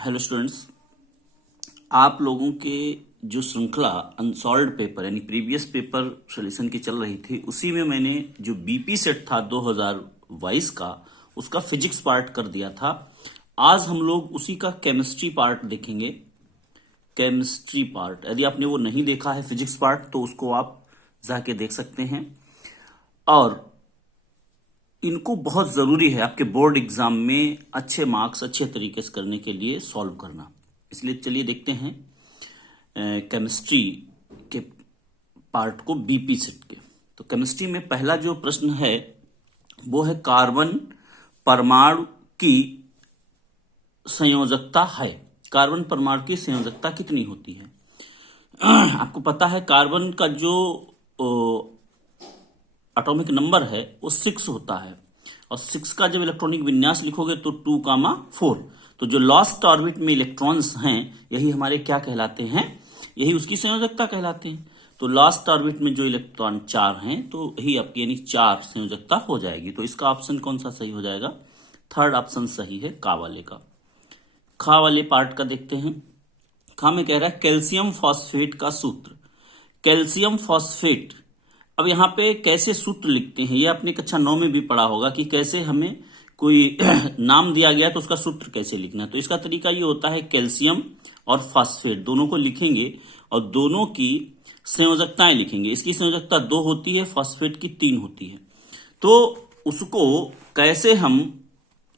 Hello students, आप लोगों के जो श्रृंखला अनसॉल्व्ड पेपर यानी प्रीवियस पेपर सॉल्यूशन की चल रही थी, उसी में मैंने जो बीपी सेट था 2022 का, उसका फिजिक्स पार्ट कर दिया था। आज हम लोग उसी का केमिस्ट्री पार्ट देखेंगे। केमिस्ट्री पार्ट यदि आपने वो नहीं देखा है फिजिक्स पार्ट, तो उसको आप जाके देख सकते हैं। और इनको बहुत ज़रूरी है आपके बोर्ड एग्जाम में अच्छे मार्क्स अच्छे तरीके से करने के लिए सॉल्व करना। इसलिए चलिए देखते हैं केमिस्ट्री के पार्ट को बीपी सेट के। तो केमिस्ट्री में पहला जो प्रश्न है वो है कार्बन परमाणु की संयोजकता है। कार्बन परमाणु की संयोजकता कितनी होती है? आपको पता है कार्बन का जो एटॉमिक नंबर है वो 6 होता है, और 6 का जब इलेक्ट्रॉनिक विन्यास लिखोगे तो 2,4। तो जो लास्ट ऑर्बिट में इलेक्ट्रॉन्स हैं यही हमारे क्या कहलाते हैं? यही उसकी संयोजकता कहलाते हैं। तो लास्ट ऑर्बिट में जो इलेक्ट्रॉन 4 हैं तो यही आपकी यानी 4 संयोजकता हो जाएगी। तो इसका ऑप्शन कौन सा सही हो जाएगा? थर्ड ऑप्शन सही है, का वाले का। खा वाले पार्ट का देखते हैं। खा में कह रहा है कैल्शियम फॉस्फेट का सूत्र। कैल्शियम फॉस्फेट, अब यहाँ पे कैसे सूत्र लिखते हैं ये आपने कक्षा 9 में भी पढ़ा होगा कि कैसे हमें कोई नाम दिया गया तो उसका सूत्र कैसे लिखना है। तो इसका तरीका ये होता है कैल्शियम और फॉस्फेट दोनों को लिखेंगे और दोनों की संयोजकताएं लिखेंगे। इसकी संयोजकता 2 होती है, फॉस्फेट की 3 होती है। तो उसको कैसे हम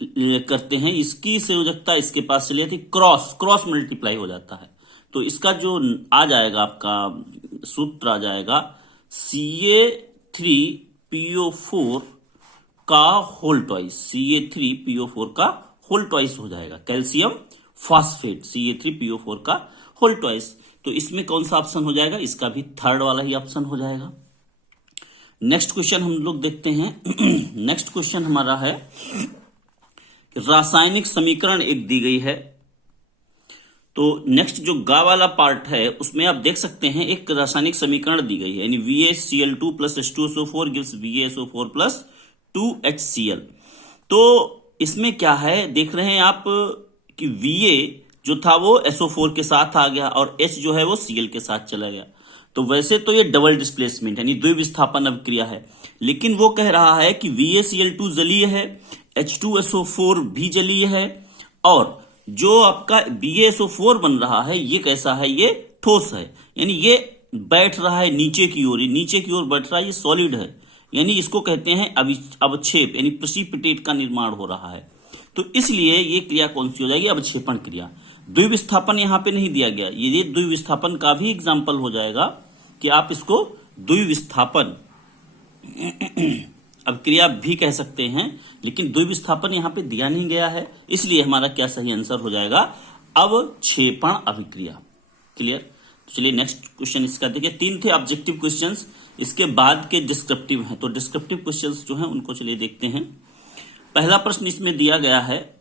करते हैं? इसकी संयोजकता इसके पास चली जाती, क्रॉस मल्टीप्लाई हो जाता है। तो इसका जो आ जाएगा आपका सूत्र आ जाएगा Ca3PO4 का होल ट्वाइस। Ca3PO4 का होल ट्वाइस हो जाएगा कैल्शियम फॉस्फेट, Ca3PO4 का होल ट्वाइस। तो इसमें कौन सा ऑप्शन हो जाएगा? इसका भी थर्ड वाला ही ऑप्शन हो जाएगा। नेक्स्ट क्वेश्चन हम लोग देखते हैं। नेक्स्ट क्वेश्चन हमारा है कि रासायनिक समीकरण एक दी गई है। तो नेक्स्ट जो गा वाला पार्ट है उसमें आप देख सकते हैं एक रासायनिक समीकरण दी गई है, यानी VaCl2 plus H2SO4 gives VaSO4 plus 2HCl। तो इसमें क्या है देख रहे हैं आप कि Va जो था वो SO4 के साथ आ गया और H जो है वो Cl के साथ चला गया। तो वैसे तो ये डबल डिस्प्लेसमेंट यानी द्विविस्थापन अभिक्रिया है, लेकिन वो कह रहा है कि VaCl2 जलीय है, H2SO4 भी जलीय है, और जो आपका BaSO4 बन रहा है ये कैसा है? ये ठोस है, यानी ये बैठ रहा है नीचे की ओर, नीचे की ओर बैठ रहा है, ये सॉलिड है, यानी इसको कहते हैं अवक्षेप यानी प्रेसिपिटेट का निर्माण हो रहा है। तो इसलिए ये क्रिया कौन सी हो जाएगी? अवक्षेपण क्रिया। द्विविस्थापन यहां पे नहीं दिया गया, ये द्विविस्थापन का भी एग्जाम्पल हो जाएगा कि आप इसको द्विविस्थापन अभिक्रिया भी कह सकते हैं, लेकिन द्विविस्थापन यहां पे दिया नहीं गया है, इसलिए हमारा क्या सही आंसर हो जाएगा? अवक्षेपण अभिक्रिया। क्लियर? तो चलिए नेक्स्ट क्वेश्चन इसका देखिए। 3 थे ऑब्जेक्टिव क्वेश्चंस, इसके बाद के डिस्क्रिप्टिव हैं। तो डिस्क्रिप्टिव क्वेश्चंस जो हैं उनको चलिए देखते हैं। पहला प्रश्न इसमें दिया गया है,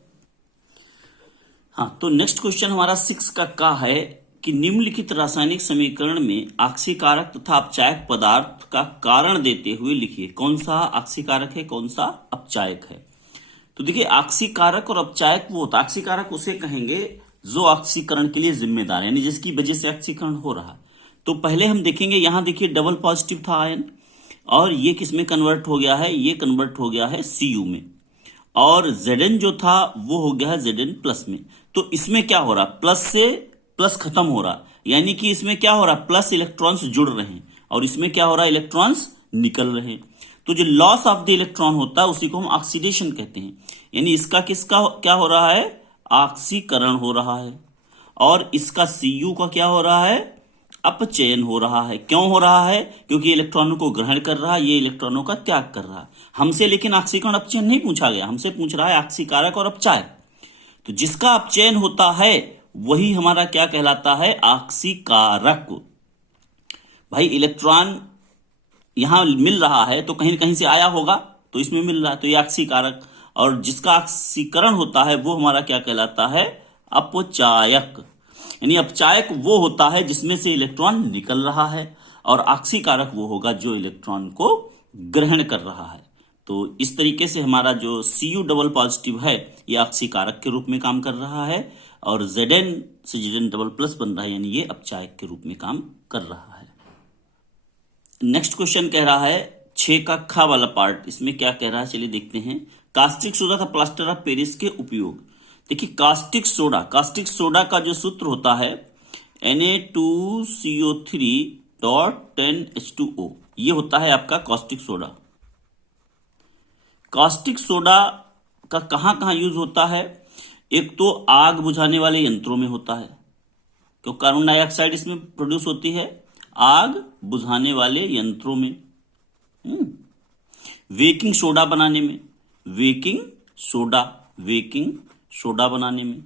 हाँ, तो नेक्स्ट क्वेश्चन हमारा 6 का है कि निम्नलिखित रासायनिक समीकरण में आक्सीकारक तथा अपचायक पदार्थ का कारण देते हुए लिखिए। कौन सा आक्सीकारक है, कौन सा अपचायक है? तो देखिए आक्सीकारक और अपचायक वो होता है, आक्सीकारक उसे कहेंगे जो ऑक्सीकरण के लिए जिम्मेदार है, यानी जिसकी वजह से ऑक्सीकरण हो रहा है। तो पहले हम देखेंगे, यहां देखिए डबल पॉजिटिव था आयन, और ये किसमें कन्वर्ट हो गया है? ये कन्वर्ट हो गया है Cu में, और Zn जो था वो हो गया है Zn प्लस में। तो इसमें क्या हो रहा? प्लस से प्लस खत्म हो रहा, यानी कि इसमें क्या हो रहा? प्लस इलेक्ट्रॉन्स जुड़ रहे हैं, और इसमें क्या हो रहा? इलेक्ट्रॉन्स निकल रहे हैं। तो जो लॉस ऑफ द इलेक्ट्रॉन होता है उसी को हम ऑक्सीडेशन कहते हैं, यानी इसका किसका क्या हो रहा है? ऑक्सीकरण हो रहा है, और इसका Cu का क्या हो रहा है? अपचयन हो रहा है। क्यों हो रहा है? क्योंकि इलेक्ट्रॉनों को ग्रहण कर रहा है, ये इलेक्ट्रॉनों का त्याग कर रहा है। हमसे लेकिन ऑक्सीकरण अपचयन नहीं पूछा गया, हमसे पूछ रहा है ऑक्सीकारक और अपचायक। तो जिसका अपचयन होता है वही हमारा क्या कहलाता है? ऑक्सीकारक। भाई इलेक्ट्रॉन यहां मिल रहा है तो कहीं कहीं से आया होगा, तो इसमें मिल रहा है, तो ये ऑक्सीकारक। और जिसका ऑक्सीकरण होता है वो हमारा क्या कहलाता है? अपचायक। यानी अपचायक वो होता है जिसमें से इलेक्ट्रॉन निकल रहा है, और ऑक्सीकारक वो होगा जो इलेक्ट्रॉन को ग्रहण कर रहा है। तो इस तरीके से हमारा जो Cu डबल पॉजिटिव है ये ऑक्सीकारक के रूप में काम कर रहा है, और Zn से Zn डबल प्लस बन रहा है, यानी ये अपचायक के रूप में काम कर रहा है। नेक्स्ट क्वेश्चन कह रहा है 6 का ख वाला पार्ट, इसमें क्या कह रहा है चलिए देखते हैं। कास्टिक सोडा था प्लास्टर ऑफ पेरिस के उपयोग। देखिए कास्टिक सोडा का जो सूत्र होता है Na2CO3.10H2O, ये होता है आपका कास्टिक सोडा। कास्टिक सोडा का कहां कहां यूज होता है? एक तो आग बुझाने वाले यंत्रों में होता है, क्यों कार्बन डाइऑक्साइड इसमें प्रोड्यूस होती है, आग बुझाने वाले यंत्रों में। वेकिंग सोडा बनाने में, वेकिंग सोडा बनाने में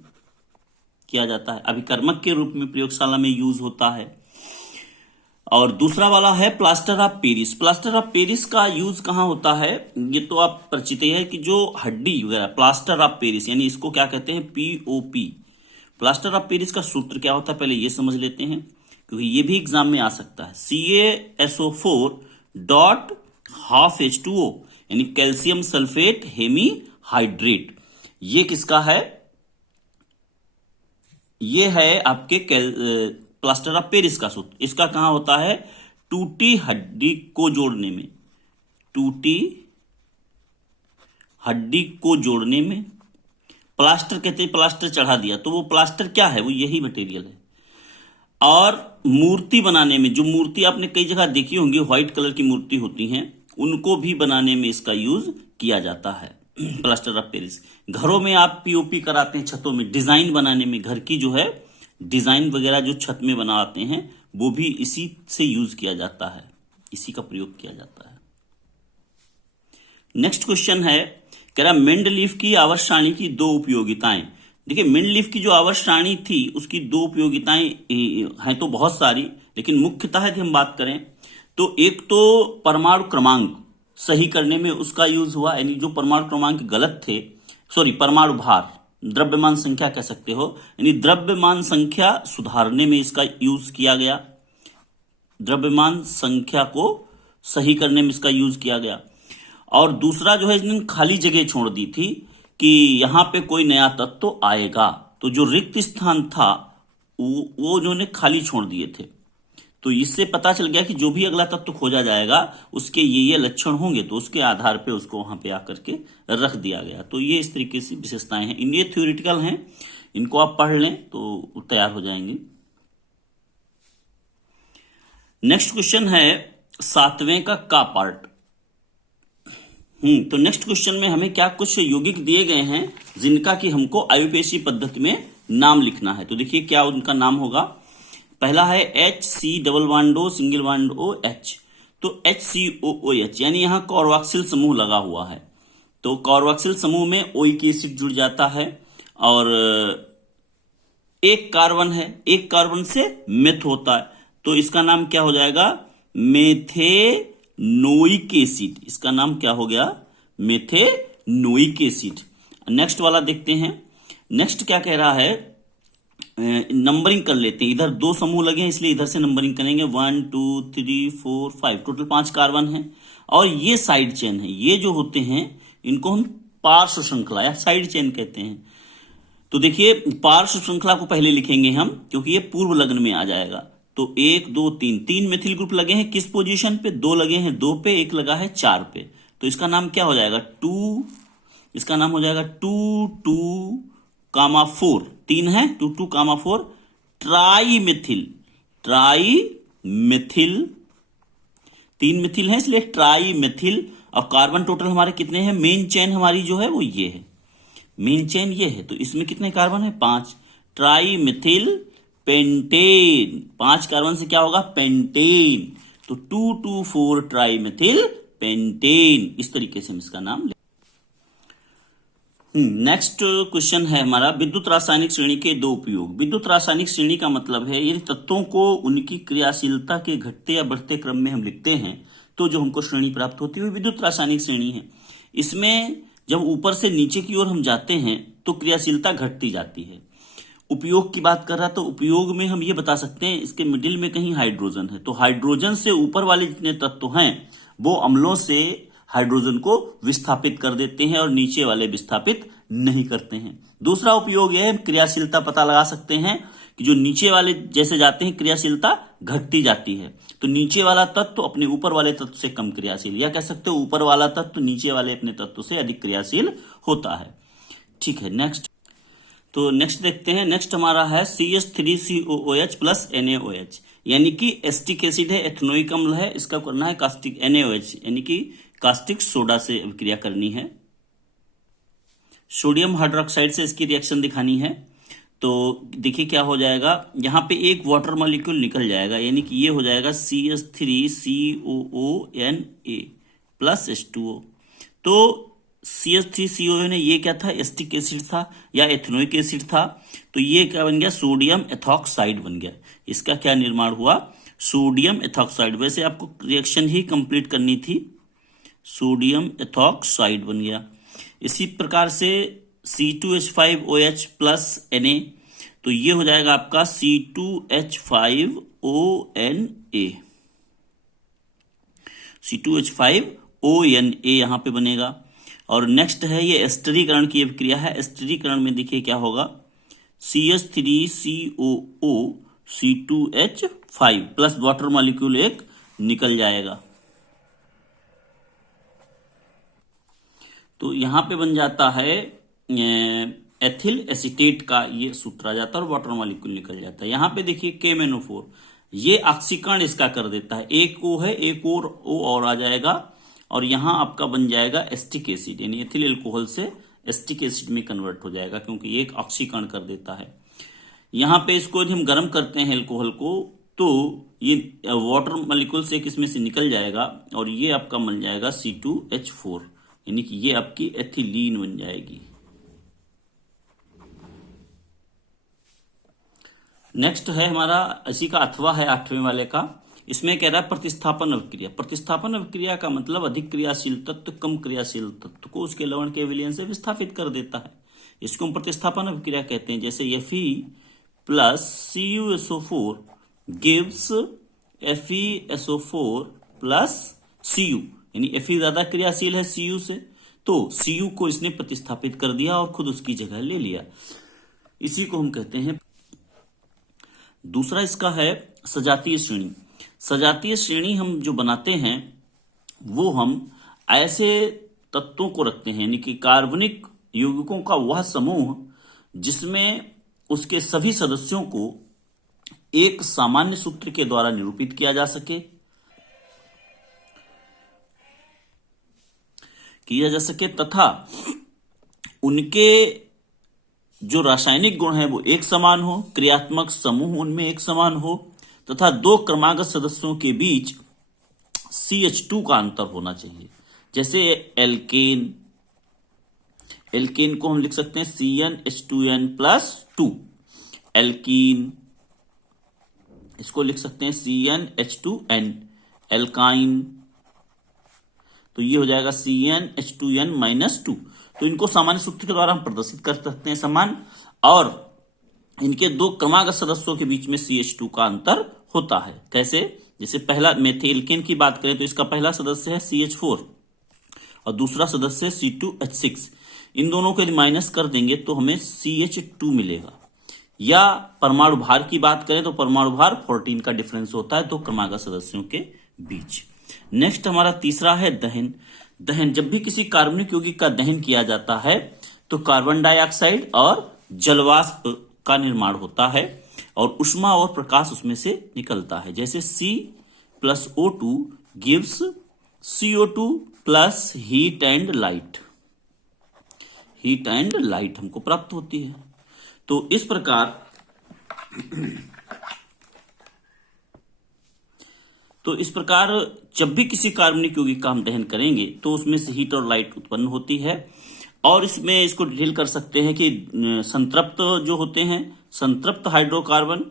किया जाता है, अभिकर्मक के रूप में प्रयोगशाला में यूज होता है। और दूसरा वाला है plaster of Paris. Plaster of Paris का यूज कहां होता है? ये तो आप परिचित है कि जो हड्डी वगैरह, प्लास्टर ऑफ पेरिस यानी इसको क्या कहते हैं, POP। प्लास्टर ऑफ पेरिस का सूत्र क्या होता है पहले ये समझ लेते हैं, क्योंकि ये भी एग्जाम में आ सकता है। CaSO4.12H2O यानी कैल्शियम सल्फेट हेमी हाइड्रेट। ये किसका है? ये है आपके प्लास्टर ऑफ पेरिस का सूत्र। इसका कहां होता है? टूटी हड्डी को जोड़ने में, टूटी हड्डी को जोड़ने में। प्लास्टर कहते हैं, प्लास्टर चढ़ा दिया, तो वो प्लास्टर क्या है? वो यही मटेरियल है। और मूर्ति बनाने में, जो मूर्ति आपने कई जगह देखी होंगी व्हाइट कलर की मूर्ति होती हैं, उनको भी बनाने में इसका यूज किया जाता है प्लास्टर ऑफ पेरिस। घरों में आप POP कराते हैं, छतों में डिजाइन बनाने में, घर की जो है डिजाइन वगैरह जो छत में बनाते हैं वो भी इसी से यूज किया जाता है, इसी का प्रयोग किया जाता है। नेक्स्ट क्वेश्चन है, कह रहा मेंडलीफ की आवर्त सारणी की 2 उपयोगिताएं। देखिए मेंडलीफ की जो आवर्त सारणी थी उसकी 2 उपयोगिताएं हैं तो बहुत सारी, लेकिन मुख्यतः यदि हम बात करें तो एक तो परमाणु क्रमांक सही करने में उसका यूज हुआ, यानी जो परमाणु क्रमांक गलत थे, परमाणु भार, द्रव्यमान संख्या कह सकते हो, यानी द्रव्यमान संख्या सुधारने में इसका यूज किया गया, द्रव्यमान संख्या को सही करने में इसका यूज किया गया। और दूसरा जो है, इसने खाली जगह छोड़ दी थी कि यहां पे कोई नया तत्व आएगा, तो जो रिक्त स्थान था वो उन्होंने खाली छोड़ दिए थे। तो इससे पता चल गया कि जो भी अगला तत्व खोजा जाएगा उसके ये लक्षण होंगे, तो उसके आधार पे उसको वहां पे आकर के रख दिया गया। तो ये इस तरीके से विशेषताएं हैं, ये थ्योरेटिकल हैं, इनको आप पढ़ लें तो तैयार हो जाएंगे। नेक्स्ट क्वेश्चन है 7वें का पार्ट। तो नेक्स्ट क्वेश्चन में हमें क्या कुछ यौगिक दिए गए हैं जिनका कि हमको IUPAC पद्धति में नाम लिखना है। तो देखिए क्या उनका नाम होगा। पहला है HC double bond O single bond OH, तो HCOOH यानी यहां कार्बोक्सिल समूह लगा हुआ है, तो कार्बोक्सिल समूह में ओइक एसिड जुड़ जाता है, और एक कार्बन है, एक कार्बन से मेथ होता है, तो इसका नाम क्या हो जाएगा? Methanoic acid. इसका नाम क्या हो गया? Methanoic acid. नेक्स्ट वाला देखते हैं। नेक्स्ट क्या कह रहा है, नंबरिंग कर लेते हैं। इधर 2 समूह लगे हैं इसलिए इधर से नंबरिंग करेंगे, 1 2 3 4 5, टोटल 5 कार्बन है। और ये साइड चेन है, ये जो होते हैं इनको हम पार्श्व श्रृंखला या साइड चेन कहते हैं। तो देखिए पार्श्व श्रृंखला को पहले लिखेंगे हम, क्योंकि ये पूर्व लग्न में आ जाएगा। तो 1 2 3 मेथिल ग्रुप लगे हैं किस पोजीशन पे? 2 लगे हैं 2 पे, 1 लगा है 4 पे, तो इसका नाम क्या हो जाएगा? 2, इसका नाम हो जाएगा 2 2 कामा 4, 3 है, 2 2 कामा 4 ट्राई मेथिल, 3 मेथिल है इसलिए ट्राई मेथिल। और कार्बन टोटल हमारे कितने हैं? मेन चेन हमारी जो है वो ये है, मेन चेन ये है, तो इसमें कितने कार्बन है? 5। ट्राई मेथिल पेंटेन, 5 कार्बन से क्या होगा? पेंटेन। तो 2 2 4 ट्राई मेथिल पेंटेन, इस तरीके से हम इसका नाम। नेक्स्ट क्वेश्चन है हमारा विद्युत रासायनिक श्रेणी के 2 उपयोग। विद्युत रासायनिक श्रेणी का मतलब है यदि तत्वों को उनकी क्रियाशीलता के घटते या बढ़ते क्रम में हम लिखते हैं तो जो हमको श्रेणी प्राप्त होती है वो विद्युत रासायनिक श्रेणी है। इसमें जब ऊपर से नीचे की ओर हम जाते हैं तो क्रियाशीलता घटती जाती है। उपयोग की बात कर रहा, तो उपयोग में हम ये बता सकते हैं इसके मिडिल में कहीं हाइड्रोजन है, तो हाइड्रोजन से ऊपर वाले जितने तत्व हैं वो अम्लों से हाइड्रोजन को विस्थापित कर देते हैं और नीचे वाले विस्थापित नहीं करते हैं। दूसरा उपयोग यह है, क्रियाशीलता पता लगा सकते हैं कि जो नीचे वाले जैसे जाते हैं क्रियाशीलता घटती जाती है, तो नीचे वाला तत्व अपने ऊपर वाले तत्व से कम क्रियाशील, या कह सकते हो ऊपर वाला तत्व नीचे वाले अपने तत्व से अधिक क्रियाशील होता है। ठीक है, नेक्स्ट। तो नेक्स्ट देखते हैं। नेक्स्ट हमारा है CH3COOH प्लस NaOH, यानी कि एस्टिक एसिड है, एथेनोइक अम्ल है, इसका करना है कास्टिक NaOH यानी कि कास्टिक सोडा से अभिक्रिया करनी है। सोडियम हाइड्रोक्साइड से इसकी रिएक्शन दिखानी है। तो देखिए क्या हो जाएगा, यहां पे एक वाटर मॉलिक्यूल निकल जाएगा, यानी कि ये हो जाएगा CH3COONA प्लस H2O। तो CH3COO ने ये क्या था, एस्टिक एसिड था या एथेनोइक एसिड था, तो ये क्या बन गया, सोडियम एथॉक्साइड बन गया। इसका क्या निर्माण हुआ, सोडियम एथॉक्साइड। वैसे आपको रिएक्शन ही कंप्लीट करनी थी, सोडियम एथॉक्साइड बन गया। इसी प्रकार से C2H5OH प्लस Na, तो ये हो जाएगा आपका C2H5ONA, C2H5ONA यहां पे बनेगा। और नेक्स्ट है ये एस्टरीकरण की अभिक्रिया है। एस्टरीकरण में देखिए क्या होगा, CH3COO C2H5 plus water molecule एक निकल जाएगा, तो यहां पे बन जाता है एथिल एसीटेट का ये सूत्र आ जाता है और वाटर मॉलिक्यूल निकल जाता है। यहां पे देखिए KMnO4, ये ऑक्सीकरण इसका कर देता है, एक O है, एक और आ जाएगा, और यहां आपका बन जाएगा एस्टिक एसिड, यानी एथिल एल्कोहल से एस्टिक एसिड में कन्वर्ट हो जाएगा, क्योंकि ये एक ऑक्सीकरण कर देता है। यहां पे इसको यदि हम गर्म करते हैं एल्कोहल को, तो ये वाटर मॉलिक्यूल से किसमें से निकल जाएगा और ये आपका बन जाएगा C2H4, यानी कि ये आपकी एथिलीन बन जाएगी। नेक्स्ट है हमारा इसी का अथवा है 8वें वाले का। इसमें कह रहा है प्रतिस्थापन अभिक्रिया। प्रतिस्थापन अभिक्रिया का मतलब अधिक क्रियाशील तत्व कम क्रियाशील तत्व को उसके लवण के विलयन से विस्थापित कर देता है, इसको हम प्रतिस्थापन अभिक्रिया कहते हैं। जैसे Fe plus CuSO4 gives FeSO4 plus Cu, यानी Fe ज्यादा क्रियाशील है Cu से, तो Cu को इसने प्रतिस्थापित कर दिया और खुद उसकी जगह ले लिया, इसी को हम कहते हैं। दूसरा इसका है सजातीय श्रेणी। सजातीय श्रेणी हम जो बनाते हैं वो हम ऐसे तत्वों को रखते हैं, यानी कि कार्बनिक यौगिकों का वह समूह जिसमें उसके सभी सदस्यों को एक सामान्य सूत्र के द्वारा निरूपित किया जा सके तथा उनके जो रासायनिक गुण है वो एक समान हो, क्रियात्मक समूह उनमें एक समान हो, तथा दो क्रमागत सदस्यों के बीच CH2 का अंतर होना चाहिए। जैसे एल्केन, एल्केन को हम लिख सकते हैं CnH2n प्लस 2, एल्कीन इसको लिख सकते हैं CnH2n, एल्काइन तो ये हो जाएगा CnH2n माइनस 2। तो इनको सामान्य सूत्र के द्वारा हम प्रदर्शित कर सकते हैं समान, और इनके दो क्रमागत सदस्यों के बीच में CH2 का अंतर होता है। कैसे, जैसे पहला मेथिलकेन की बात करें तो इसका पहला सदस्य है CH4 और दूसरा सदस्य है C2H6। इन दोनों को यदि माइनस कर देंगे तो हमें CH2 मिलेगा। या परमाणु भार की बात करें तो परमाणु भार 14 का डिफरेंस होता है दो क्रमागत सदस्यों के बीच। नेक्स्ट हमारा तीसरा है दहन। दहन, जब भी किसी कार्बनिक यौगिक का दहन किया जाता है तो कार्बन डाइऑक्साइड और जलवाष्प का निर्माण होता है और उष्मा और प्रकाश उसमें से निकलता है। जैसे C plus O2 gives CO2 plus heat and light, heat and light हमको प्राप्त होती है। तो इस प्रकार जब भी किसी कार्बनिक यौगिक का हम दहन करेंगे तो उसमें से हीट और लाइट उत्पन्न होती है। और इसमें इसको डिटेल कर सकते हैं कि संतृप्त जो होते हैं, संतृप्त हाइड्रोकार्बन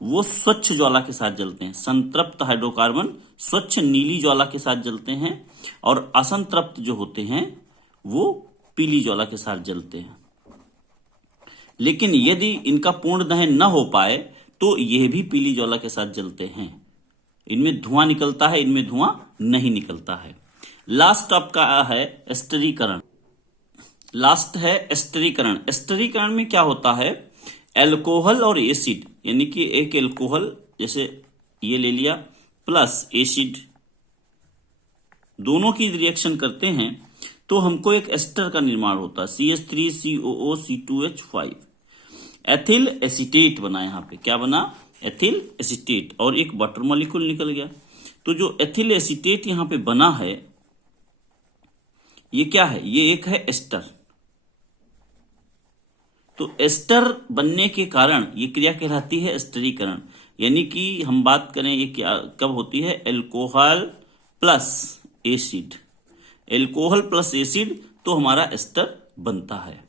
वो स्वच्छ ज्वाला के साथ जलते हैं, संतृप्त हाइड्रोकार्बन स्वच्छ नीली ज्वाला के साथ जलते हैं, और असंतृप्त जो होते हैं वो पीली ज्वाला के साथ जलते हैं। लेकिन यदि इनका पूर्ण दहन न हो पाए तो यह भी पीली ज्वाला के साथ जलते हैं। इनमें धुआं निकलता है, इनमें धुआं नहीं निकलता है। लास्ट आपका है एस्टरीकरण। लास्ट है एस्टरीकरण। एस्टरीकरण में क्या होता है, एल्कोहल और एसिड, यानी कि एक एल्कोहल जैसे ये ले लिया प्लस एसिड, दोनों की रिएक्शन करते हैं तो हमको एक एस्टर का निर्माण होता है, CH3COO C2H5। एथिल एसीटेट बना, यहाँ पे क्या बना, एथिल एसीटेट, और एक वाटर मॉलिक्यूल निकल गया। तो जो एथिल एसीटेट यहाँ पे बना है ये क्या है, ये एक है एस्टर। तो एस्टर बनने के कारण ये क्रिया कहलाती है एस्टरीकरण। यानी कि हम बात करें ये क्या कब होती है, alcohol plus acid, alcohol plus acid तो हमारा एस्टर बनता है।